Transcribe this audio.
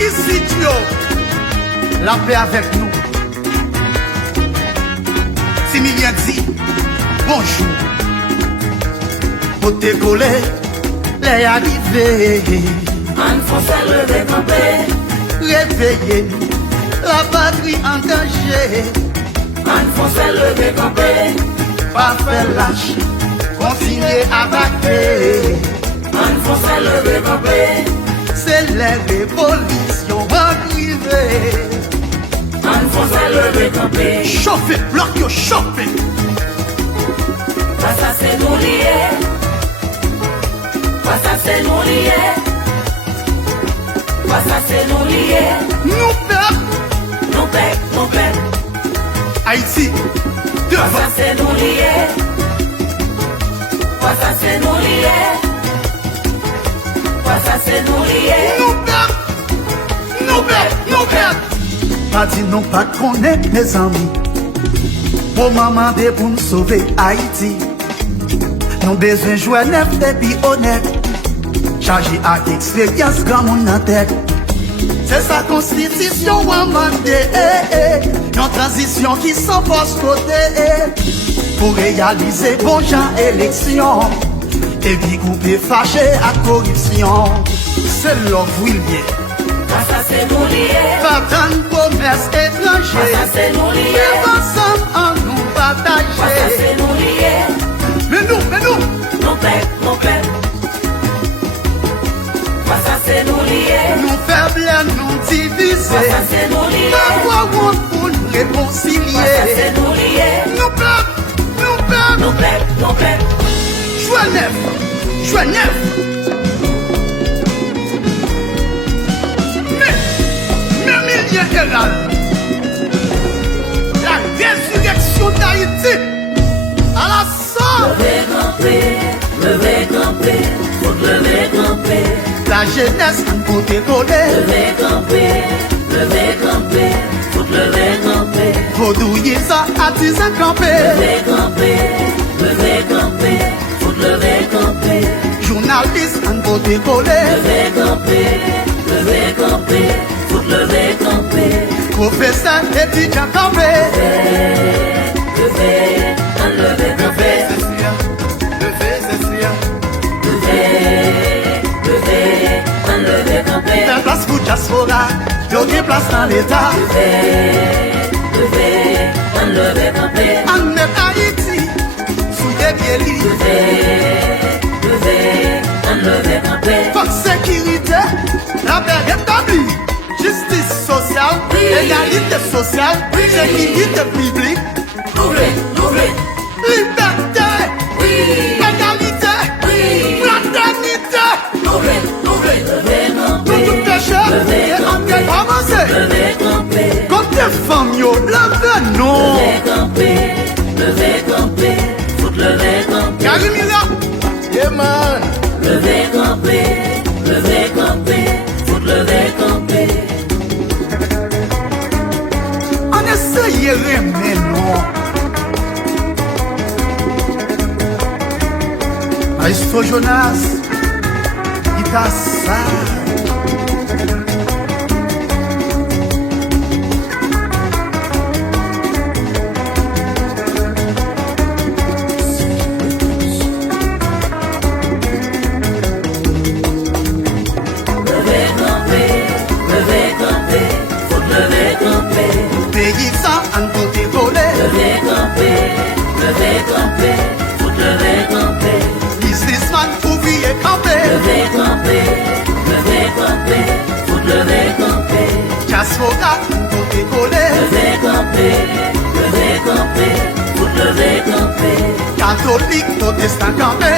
ici, Dieu, la paix avec nous. Similien dit, bonjour. Pour te coller, les arrivés. On faut lever camper. Réveiller, la patrie en danger. On faut lever camper. Pas faire lâche, continuer à vaquer. On faut lever camper. C'est les révolutions arrivées. On faut lever camper. Chauffer, bloquer, chauffer. Ça c'est nous liés. Ça c'est nous liés. Ça c'est nous liés. Nous perdons. Nous perdons, nous perdons. Haïti, devant. Ça c'est nous liés. Ça c'est nous liés. Ça c'est nous liés. Nous perdons. Nous perdons, nous perdons. Pas dit non, pas qu'on est mes amis. Pour maman de pour nous sauver Haïti. Nous besoin jouer neuf et puis honnête. Chargé à expérience grand monde en tête. C'est sa constitution ou amendée. Une transition qui s'en passe côté. Pour réaliser bon genre élection. Et puis couper fâché à corruption. C'est l'homme Willier. Ça c'est nous liés. Pas tant de commerce étranger. Ça c'est nous liés. Mais ensemble en nous Ça partager. c'est nous liés. Mais nous. Nous perdons, nous perdons. Ça c'est nous liés. Nous faibles, nous diviser. Ça c'est nous liés. Avoir honte pour nous Ça réconcilier. c'est nous liés. Nous perdons. Nous perdons, nous perdons. Joie neuf. Mais Milien est là. La résurrection d'Haïti. À la sorte. Lever camper, faut lever camper. La jeunesse en côté collé. Lever camper, faut lever camper. Faut douiller ça à 10 ans campé. Lever camper, faut lever camper. Journaliste en côté collé. Lever camper, faut lever camper. Professeur étudiant campé. Lever camper. Lever camper. Faire place pour diaspora. Y'a place dans l'état. Lever camper. En même Haïti. Sous des pieds. Lever camper. Comme sécurité. La paix rétablie. Justice sociale. Oui. Égalité sociale. Oui. Sécurité publique. L'ouvrir. Liberté. Oui. Égalité. Oui. Fraternité. L'ouvrir. Lever Pour camper. tout péché. Lever Et en camper. avancer. Lever camper. Comme des femmes, yo, levez non. Lever camper. Faut lever camper. Karimila. Yeah, man. Lever camper. Faut lever camper. On essaye mais non. Maestro Jonas, il t'a ça. Lever camper. Faut lever camper. Pays ça en côté volé. Lever camper. Faut lever camper. Businessman ouvrier campé. Lever camper. Faut lever camper. Diaspora en côté volé. Lever camper. Faut lever camper. Catholique protestant campé.